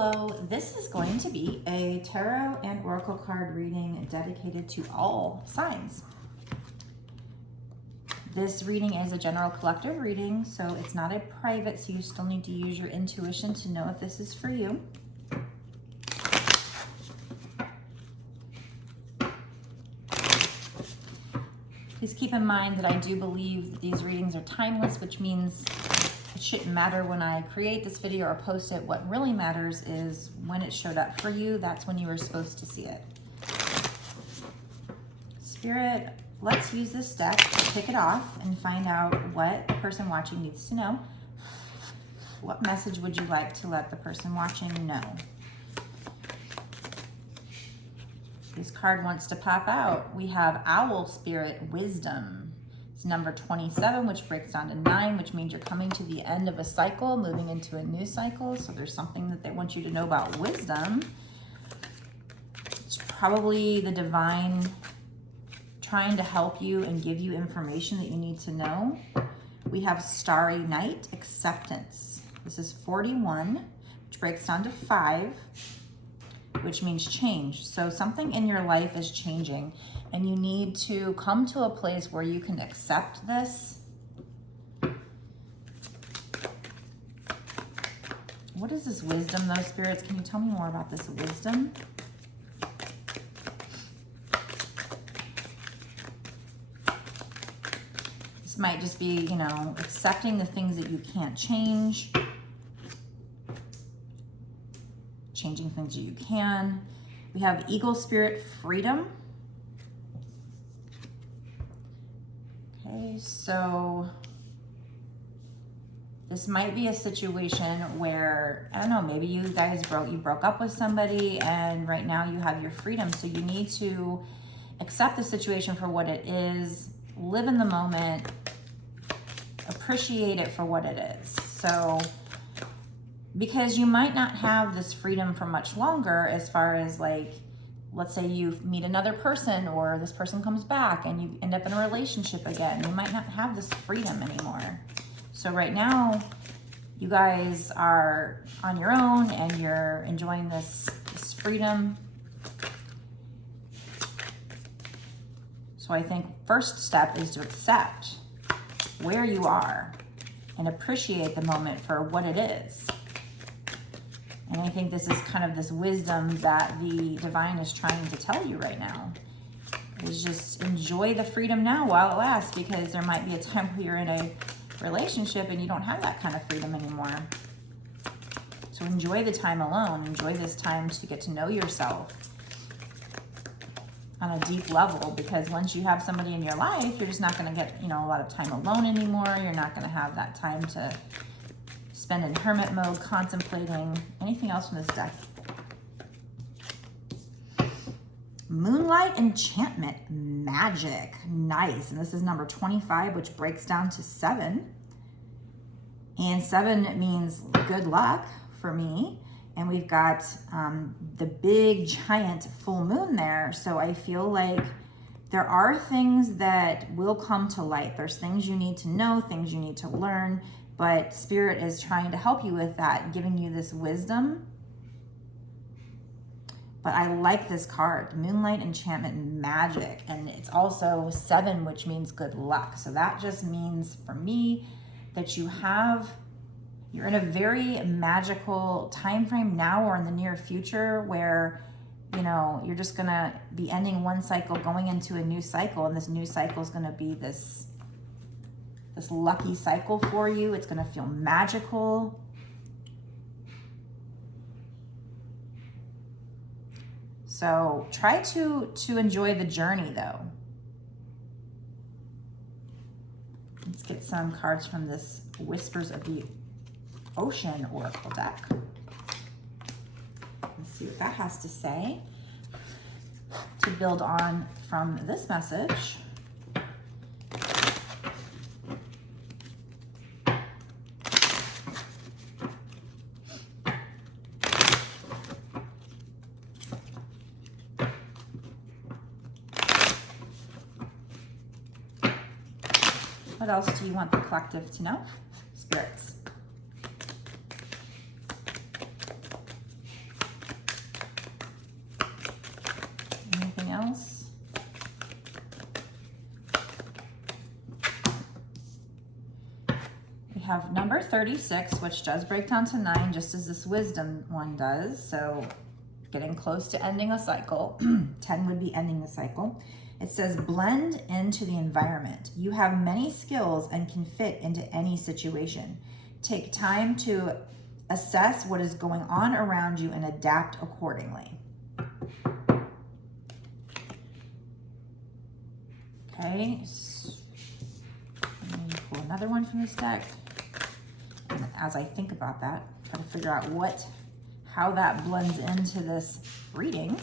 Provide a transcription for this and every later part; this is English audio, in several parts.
hello. This is going to be a tarot and oracle card reading dedicated to all signs. This reading is a general collective reading, so it's not a private, so you still need to use your intuition to know if this is for you. Please keep in mind that I do believe that these readings are timeless, which means it shouldn't matter when I create this video or post it. What really matters is when it showed up for you. That's when you were supposed to see it. Spirit, let's use this deck to kick it off and find out what the person watching needs to know. What message would you like to let the person watching know? This card wants to pop out. We have Owl Spirit Wisdom. It's number 27, which breaks down to 9, which means you're coming to the end of a cycle, moving into a new cycle. So there's something that they want you to know about wisdom. It's probably the divine trying to help you and give you information that you need to know. We have Starry Night, Acceptance. This is 41, which breaks down to 5, which means change. So something in your life is changing and you need to come to a place where you can accept this. What is this wisdom though, spirits? Can you tell me more about this wisdom? This might just be, you know, accepting the things that you can't change, changing things that you can. We have Eagle Spirit Freedom. Okay, so this might be a situation where, I don't know, maybe you guys broke up with somebody and right now you have your freedom. So you need to accept the situation for what it is, live in the moment, appreciate it for what it is. So because you might not have this freedom for much longer, as far as like, let's say you meet another person or this person comes back and you end up in a relationship again, you might not have this freedom anymore. So right now, you guys are on your own and you're enjoying this freedom. So I think first step is to accept where you are and appreciate the moment for what it is. And I think this is kind of this wisdom that the divine is trying to tell you right now. Is just enjoy the freedom now while it lasts, because there might be a time where you're in a relationship and you don't have that kind of freedom anymore. So enjoy the time alone. Enjoy this time to get to know yourself on a deep level, because once you have somebody in your life, you're just not going to get, you know, a lot of time alone anymore. You're not going to have that time to spend in hermit mode, contemplating. Anything else from this deck? Moonlight Enchantment Magic. Nice. And this is number 25, which breaks down to 7. And 7 means good luck for me. And we've got the big giant full moon there. So I feel like there are things that will come to light. There's things you need to know, things you need to learn. But Spirit is trying to help you with that, giving you this wisdom. But I like this card, Moonlight Enchantment Magic. And it's also 7, which means good luck. So that just means for me that you're in a very magical time frame now or in the near future where, you know, you're just going to be ending one cycle, going into a new cycle. And this new cycle is going to be this lucky cycle for you. It's going to feel magical. So try to enjoy the journey though. Let's get some cards from this Whispers of the Ocean Oracle deck. Let's see what that has to say to build on from this message. What else do you want the collective to know? Spirits. have number 36, which does break down to 9, just as this wisdom one does. So getting close to ending a cycle. 10 would be ending the cycle. It says, blend into the environment. You have many skills and can fit into any situation. Take time to assess what is going on around you and adapt accordingly. Okay, let me pull another one from this deck. And as I think about that, try to figure out how that blends into this reading.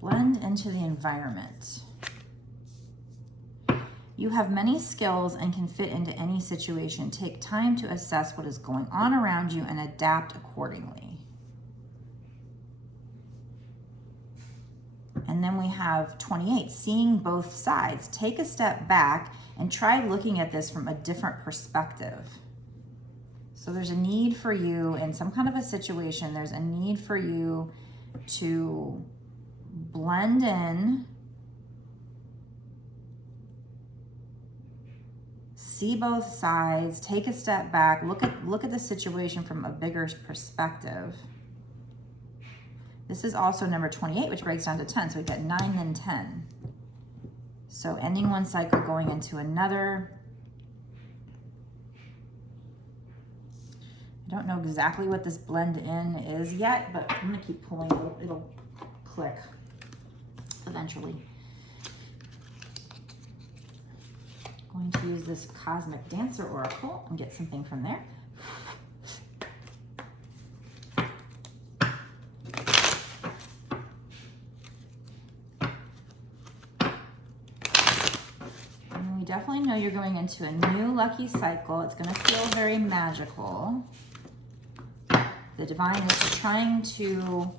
Blend into the environment. You have many skills and can fit into any situation. Take time to assess what is going on around you and adapt accordingly. And then we have 28, seeing both sides. Take a step back and try looking at this from a different perspective. So there's a need for you in some kind of a situation. There's a need for you to blend in, see both sides, take a step back, look at the situation from a bigger perspective. This is also number 28, which breaks down to 10. So we've got 9 and 10. So ending one cycle, going into another. I don't know exactly what this blend in is yet, but I'm gonna keep pulling, it'll click eventually. Going to use this Cosmic Dancer Oracle and get something from there. And we definitely know you're going into a new lucky cycle. It's going to feel very magical. The divine is trying to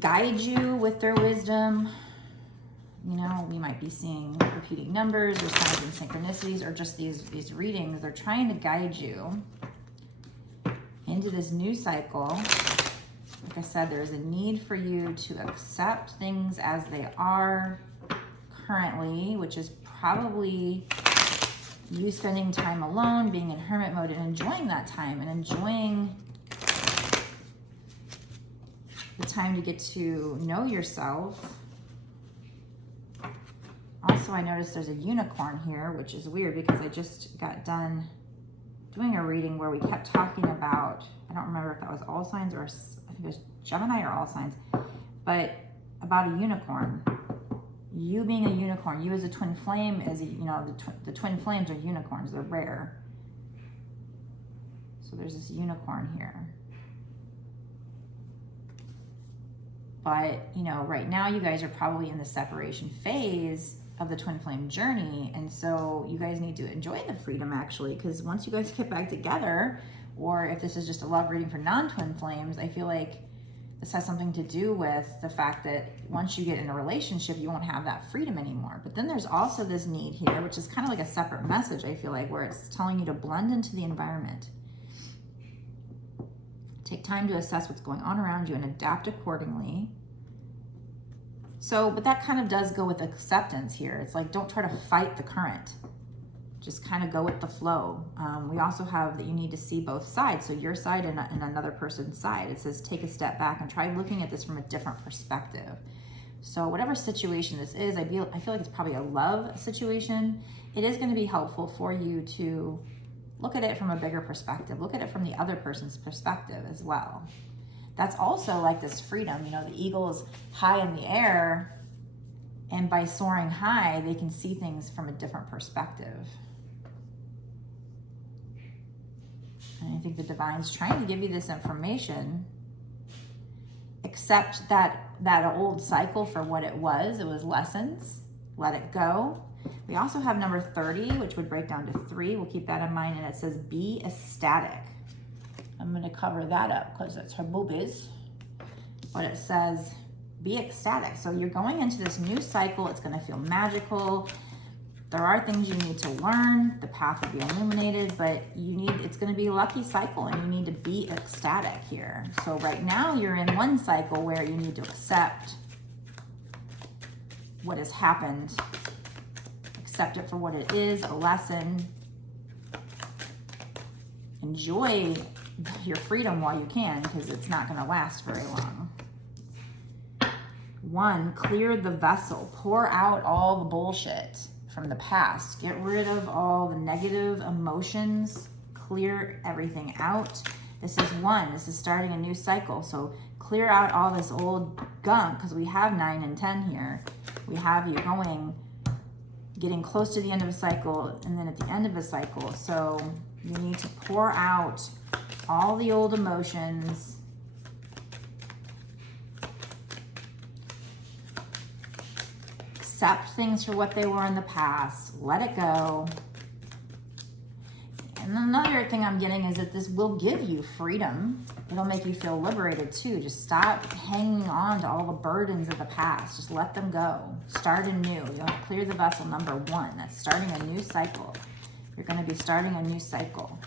guide you with their wisdom. You know, we might be seeing repeating numbers or signs and synchronicities, or just these readings. They're trying to guide you into this new cycle. Like I said, there's a need for you to accept things as they are currently, which is probably you spending time alone, being in hermit mode and enjoying that time and enjoying the time to get to know yourself. Also, I noticed there's a unicorn here, which is weird because I just got done doing a reading where we kept talking about, I don't remember if that was all signs or I think it was Gemini or all signs, but about a unicorn. You being a unicorn, you as a twin flame, as you know, the twin flames are unicorns, they're rare. So there's this unicorn here. But, you know, right now you guys are probably in the separation phase of the twin flame journey. And so you guys need to enjoy the freedom, actually, because once you guys get back together, or if this is just a love reading for non-twin flames, I feel like this has something to do with the fact that once you get in a relationship, you won't have that freedom anymore. But then there's also this need here, which is kind of like a separate message, I feel like, where it's telling you to blend into the environment. Take time to assess what's going on around you and adapt accordingly. So, but that kind of does go with acceptance here. It's like, don't try to fight the current. Just kind of go with the flow. We also have that you need to see both sides. So your side and another person's side. It says, take a step back and try looking at this from a different perspective. So whatever situation this is, I feel like it's probably a love situation. It is going to be helpful for you to look at it from a bigger perspective. Look at it from the other person's perspective as well. That's also like this freedom. You know, the eagle is high in the air, and by soaring high, they can see things from a different perspective. And I think the divine's trying to give you this information. Accept that old cycle for what it was. It was lessons. Let it go. We also have number 30, which would break down to 3. We'll keep that in mind. And it says, be ecstatic. I'm going to cover that up because it's her boobies. But it says, be ecstatic. So you're going into this new cycle. It's going to feel magical. There are things you need to learn. The path will be illuminated, but it's going to be a lucky cycle, and you need to be ecstatic here. So right now you're in one cycle where you need to accept what has happened, accept it for what it is, a lesson. Enjoy your freedom while you can, because it's not going to last very long. 1, clear the vessel. Pour out all the bullshit from the past. Get rid of all the negative emotions. Clear everything out. This is 1. This is starting a new cycle. So clear out all this old gunk, because we have 9 and 10 here. We have you getting close to the end of a cycle, and then at the end of a cycle. So you need to pour out all the old emotions. Accept things for what they were in the past. Let it go. And another thing I'm getting is that this will give you freedom. It'll make you feel liberated too. Just stop hanging on to all the burdens of the past. Just let them go. Start anew. You have to clear the vessel, number 1. That's starting a new cycle. You're going to be starting a new cycle.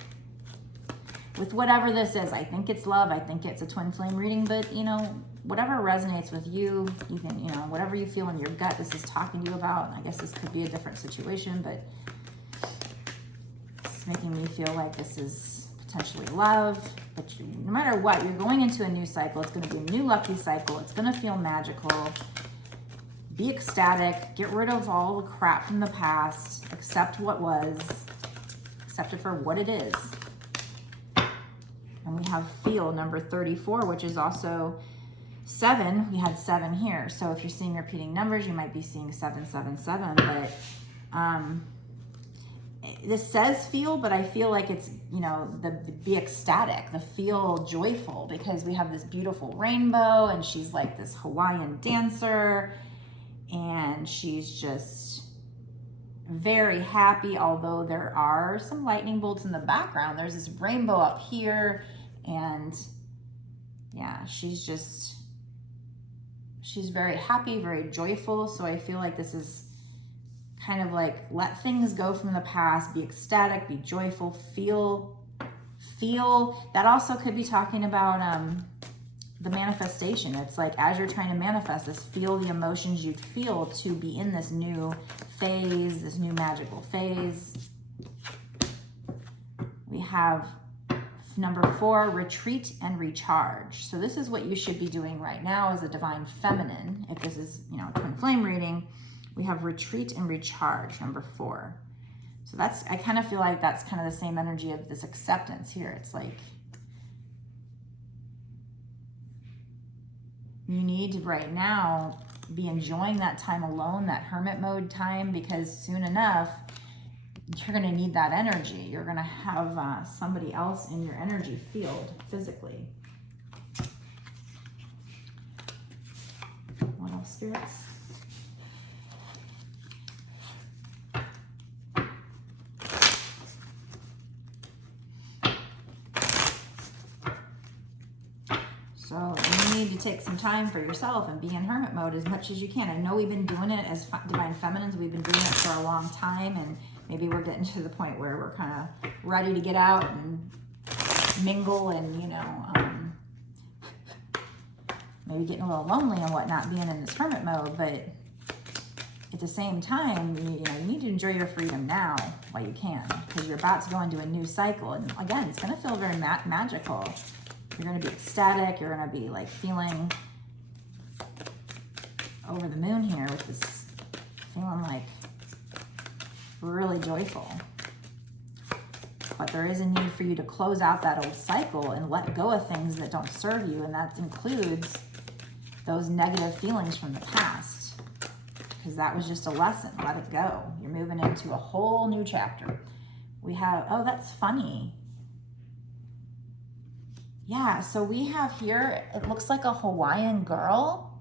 With whatever this is, I think it's love. I think it's a twin flame reading, but you know, whatever resonates with you, you can, you know, whatever you feel in your gut this is talking to you about. I guess this could be a different situation, but it's making me feel like this is potentially love. But no matter what, you're going into a new cycle. It's going to be a new lucky cycle. It's going to feel magical. Be ecstatic. Get rid of all the crap from the past. Accept what was. Accept it for what it is. And we have feel, number 34, which is also 7. We had 7 here. So if you're seeing repeating numbers, you might be seeing 777. But this says feel, but I feel like it's, you know, the be ecstatic, the feel joyful, because we have this beautiful rainbow, and she's like this Hawaiian dancer, and she's just very happy, although there are some lightning bolts in the background. There's this rainbow up here, and yeah, she's very happy, very joyful. So I feel like this is kind of like, let things go from the past, be ecstatic, be joyful, feel. That also could be talking about the manifestation. It's like, as you're trying to manifest this, feel the emotions you'd feel to be in this new phase, this new magical phase. We have number 4, retreat and recharge. So this is what you should be doing right now as a divine feminine. If this is, you know, twin flame reading, we have retreat and recharge, number 4. So that's, I kind of feel like that's kind of the same energy of this acceptance here. It's like, you need to right now be enjoying that time alone, that hermit mode time, because soon enough, you're going to need that energy. You're going to have somebody else in your energy field physically. What else, spirits? So you need to take some time for yourself and be in hermit mode as much as you can. I know we've been doing it as divine feminines. We've been doing it for a long time, and maybe we're getting to the point where we're kind of ready to get out and mingle, and, you know, maybe getting a little lonely and whatnot being in this hermit mode. But at the same time, you know, you need to enjoy your freedom now while you can, because you're about to go into a new cycle. And again, it's going to feel very magical. You're going to be ecstatic. You're going to be like feeling over the moon here with this, feeling like really joyful. But there is a need for you to close out that old cycle and let go of things that don't serve you. And that includes those negative feelings from the past, because that was just a lesson. Let it go. You're moving into a whole new chapter. We have, oh, that's funny. Yeah, so we have here, it looks like a Hawaiian girl.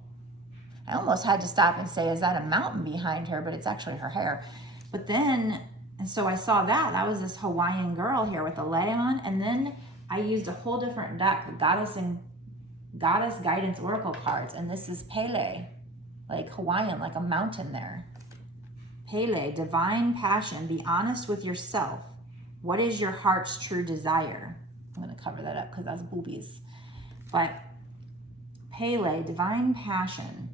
I almost had to stop and say, is that a mountain behind her? But it's actually her hair. But then, and so I saw that was this Hawaiian girl here with a lei on. And then I used a whole different deck, the Goddess Guidance Oracle cards. And this is Pele, like Hawaiian, like a mountain there. Pele, divine passion. Be honest with yourself. What is your heart's true desire? I'm going to cover that up because that's boobies. But Pele, divine passion.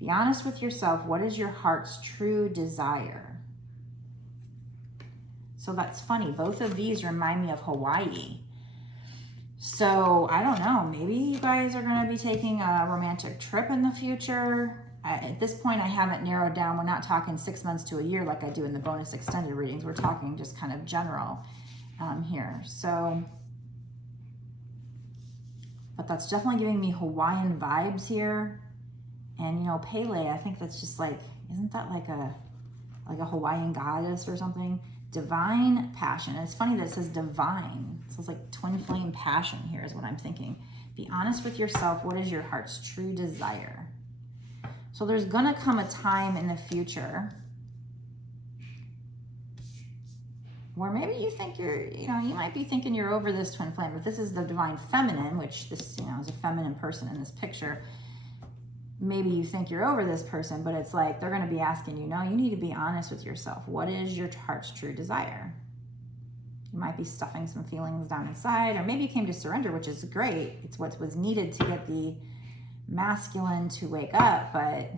Be honest with yourself. What is your heart's true desire? So that's funny. Both of these remind me of Hawaii. So I don't know. Maybe you guys are going to be taking a romantic trip in the future. At this point, I haven't narrowed down. We're not talking 6 months to a year like I do in the bonus extended readings. We're talking just kind of general here. So, but that's definitely giving me Hawaiian vibes here. And, you know, Pele, I think that's just like, isn't that like a Hawaiian goddess or something? Divine passion. And it's funny that it says divine. So it's like twin flame passion here is what I'm thinking. Be honest with yourself. What is your heart's true desire? So there's going to come a time in the future where maybe you think you might be thinking you're over this twin flame, but this is the divine feminine, which this, is a feminine person in this picture. Maybe you think you're over this person, but it's like they're going to be asking you, no, you need to be honest with yourself. What is your heart's true desire? You might be stuffing some feelings down inside, or maybe you came to surrender, which is great. It's what was needed to get the masculine to wake up, but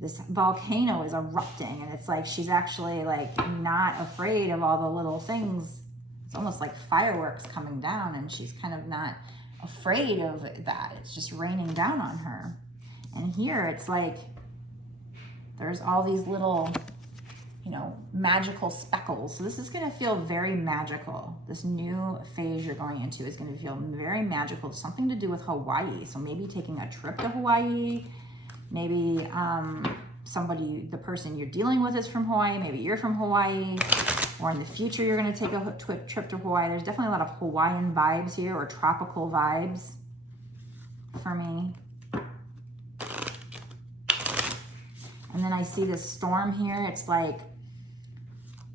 this volcano is erupting, and it's like she's actually like not afraid of all the little things. It's almost like fireworks coming down, and she's kind of not afraid of that. It's just raining down on her. And here it's like there's all these little, magical speckles. So this is going to feel very magical. This new phase you're going into is going to feel very magical. Something to do with Hawaii. So maybe taking a trip to Hawaii. Maybe the person you're dealing with is from Hawaii. Maybe you're from Hawaii. Or in the future, you're going to take a trip to Hawaii. There's definitely a lot of Hawaiian vibes here, or tropical vibes for me. And then I see this storm here. It's like,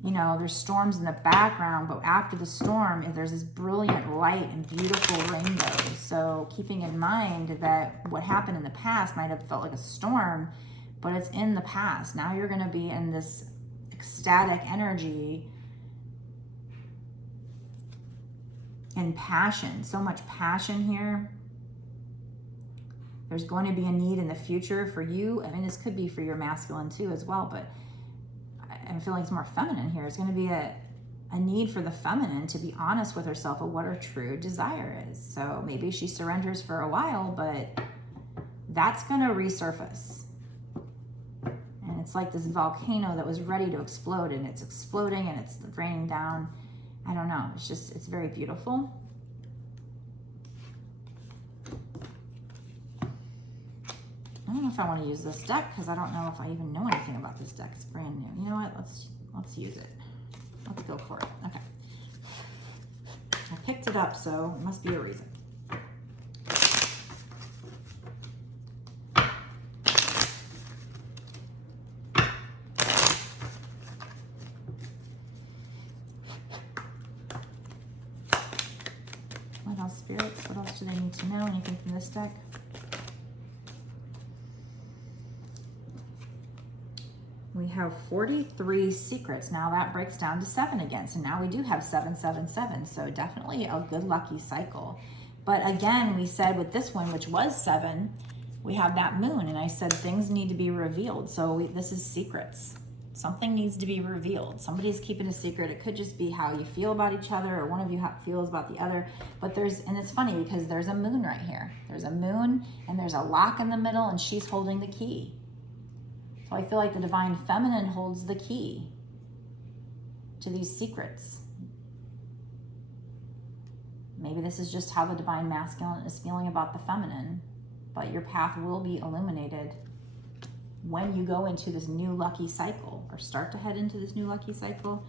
there's storms in the background, but after the storm, there's this brilliant light and beautiful rainbows. So keeping in mind that what happened in the past might have felt like a storm, but it's in the past. Now you're going to be in this ecstatic energy and passion. So much passion here. There's going to be a need in the future for you. I mean, this could be for your masculine too as well, but I'm feeling it's more feminine here. It's going to be a need for the feminine to be honest with herself of what her true desire is. So maybe she surrenders for a while, but that's going to resurface. And it's like this volcano that was ready to explode, and it's exploding and it's raining down. I don't know. It's very beautiful. I don't know if I want to use this deck because I don't know if I even know anything about this deck. It's brand new. You know what? Let's use it. Let's go for it. Okay. I picked it up, so it must be a reason. What else, spirits? What else do they need to know? Anything from this deck? We have 43 secrets. Now that breaks down to 7 again. So now we do have 777. So definitely a good lucky cycle. But again, we said with this one, which was 7, we have that moon. And I said things need to be revealed. So this is secrets. Something needs to be revealed. Somebody's keeping a secret. It could just be how you feel about each other, or one of you feels about the other. But and it's funny because there's a moon right here. There's a moon and there's a lock in the middle, and she's holding the key. So I feel like the divine feminine holds the key to these secrets. Maybe this is just how the divine masculine is feeling about the feminine, but your path will be illuminated when you go into this new lucky cycle, or start to head into this new lucky cycle.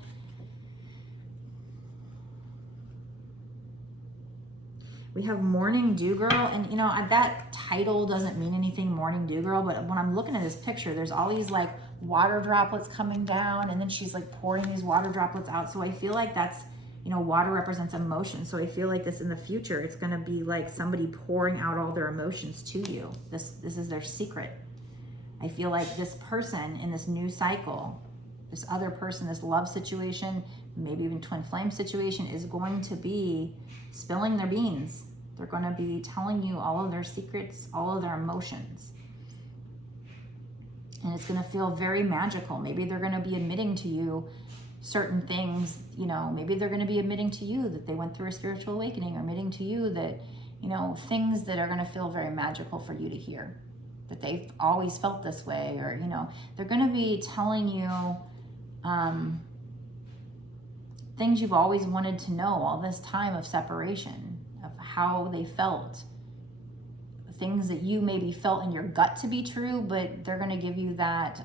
We have Morning Dew Girl, and that title doesn't mean anything, Morning Dew Girl, but when I'm looking at this picture, there's all these like water droplets coming down, and then she's like pouring these water droplets out. So I feel like that's, water represents emotion. So I feel like this in the future, it's going to be like somebody pouring out all their emotions to you. This is their secret. I feel like this person in this new cycle, this other person, this love situation, maybe even twin flame situation, is going to be spilling their beans. They're going to be telling you all of their secrets, all of their emotions. And it's going to feel very magical. Maybe they're going to be admitting to you certain things, you know, maybe they're going to be admitting to you that they went through a spiritual awakening, or admitting to you that, you know, things that are going to feel very magical for you to hear, that they've always felt this way, or, you know, they're going to be telling you things you've always wanted to know all this time of separation, of how they felt, things that you maybe felt in your gut to be true, but they're going to give you that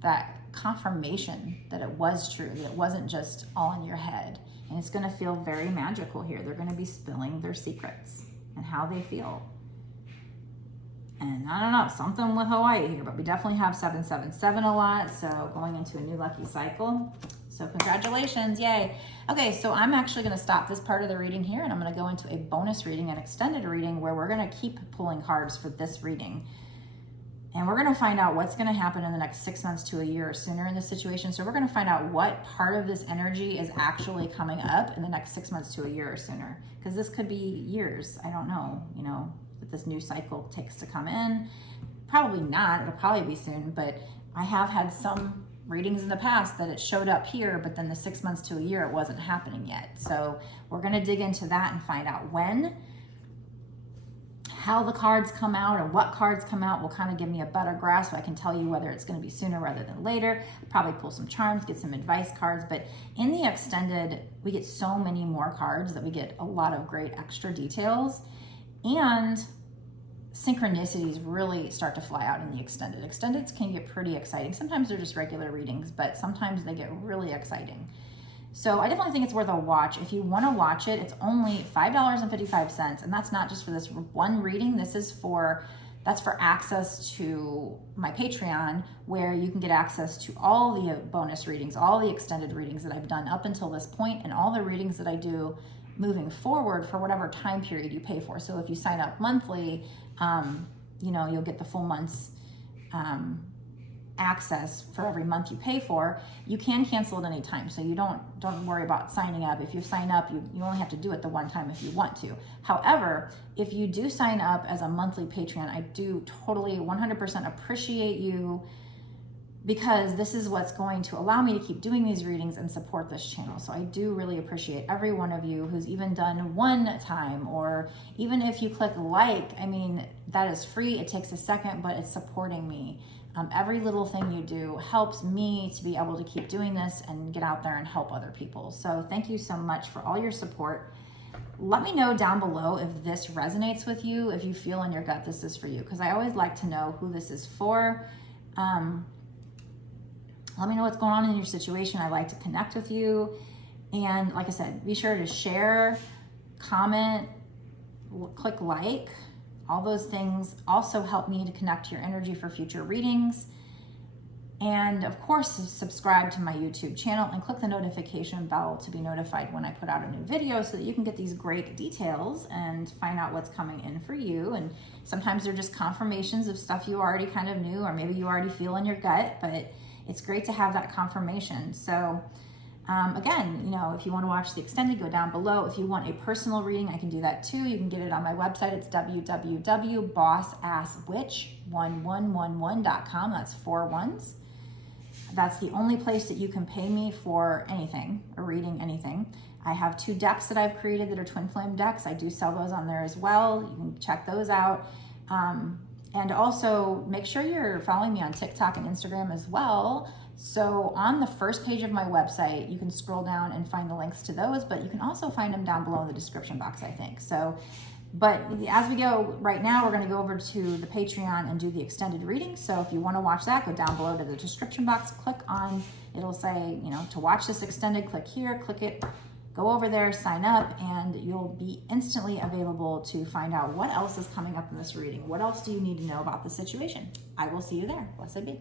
that confirmation that it was true, that it wasn't just all in your head. And it's going to feel very magical here. They're going to be spilling their secrets and how they feel. And I don't know, something with Hawaii here, but we definitely have 777 a lot. So going into a new lucky cycle. So congratulations, yay. Okay, so I'm actually going to stop this part of the reading here, and I'm going to go into a bonus reading, an extended reading, where we're going to keep pulling cards for this reading. And we're going to find out what's going to happen in the next 6 months to a year or sooner in this situation. So we're going to find out what part of this energy is actually coming up in the next 6 months to a year or sooner. Because this could be years. I don't know, you know, that this new cycle takes to come in. Probably not. It'll probably be soon. But I have had some readings in the past that it showed up here, but then the 6 months to a year, it wasn't happening yet. So we're going to dig into that and find out when, how the cards come out, or what cards come out will kind of give me a better grasp so I can tell you whether it's going to be sooner rather than later. Probably pull some charms, get some advice cards, but in the extended, we get so many more cards that we get a lot of great extra details, and synchronicities really start to fly out in the extended. Extendeds can get pretty exciting. Sometimes they're just regular readings, but sometimes they get really exciting. So I definitely think it's worth a watch. If you want to watch it, it's only $5.55, and that's not just for this one reading. That's for access to my Patreon, where you can get access to all the bonus readings, all the extended readings that I've done up until this point, and all the readings that I do moving forward for whatever time period you pay for. So if you sign up monthly, you know, you'll get the full month's access for every month you pay for. You can cancel it any time, so you don't worry about signing up. If you sign up, you only have to do it the one time if you want to. However, if you do sign up as a monthly Patreon, I do totally 100% appreciate you, because this is what's going to allow me to keep doing these readings and support this channel. So I do really appreciate every one of you who's even done one time, or even if you click like. I mean, that is free. It takes a second, but it's supporting me. Every little thing you do helps me to be able to keep doing this and get out there and help other people. So thank you so much for all your support. Let me know down below if this resonates with you, if you feel in your gut this is for you, because I always like to know who this is for. Let me know what's going on in your situation. I like to connect with you. And like I said, be sure to share, comment, click like. All those things also help me to connect to your energy for future readings. And of course, subscribe to my YouTube channel and click the notification bell to be notified when I put out a new video, so that you can get these great details and find out what's coming in for you. And sometimes they're just confirmations of stuff you already kind of knew, or maybe you already feel in your gut, but it's great to have that confirmation. So again, you know, if you want to watch the extended, go down below. If you want a personal reading, I can do that too. You can get it on my website. It's www.bossasswitch1111.com. That's 4 1s. That's the only place that you can pay me for anything, or reading anything. I have 2 decks that I've created that are Twinflame decks. I do sell those on there as well. You can check those out. And also make sure you're following me on TikTok and Instagram as well. So on the first page of my website, you can scroll down and find the links to those, but you can also find them down below in the description box, I think. So, but as we go right now, we're going to go over to the Patreon and do the extended reading. So if you want to watch that, go down below to the description box, click on, it'll say, you know, to watch this extended, click here, click it, go over there, sign up, and you'll be instantly available to find out what else is coming up in this reading. What else do you need to know about the situation? I will see you there. Blessed be.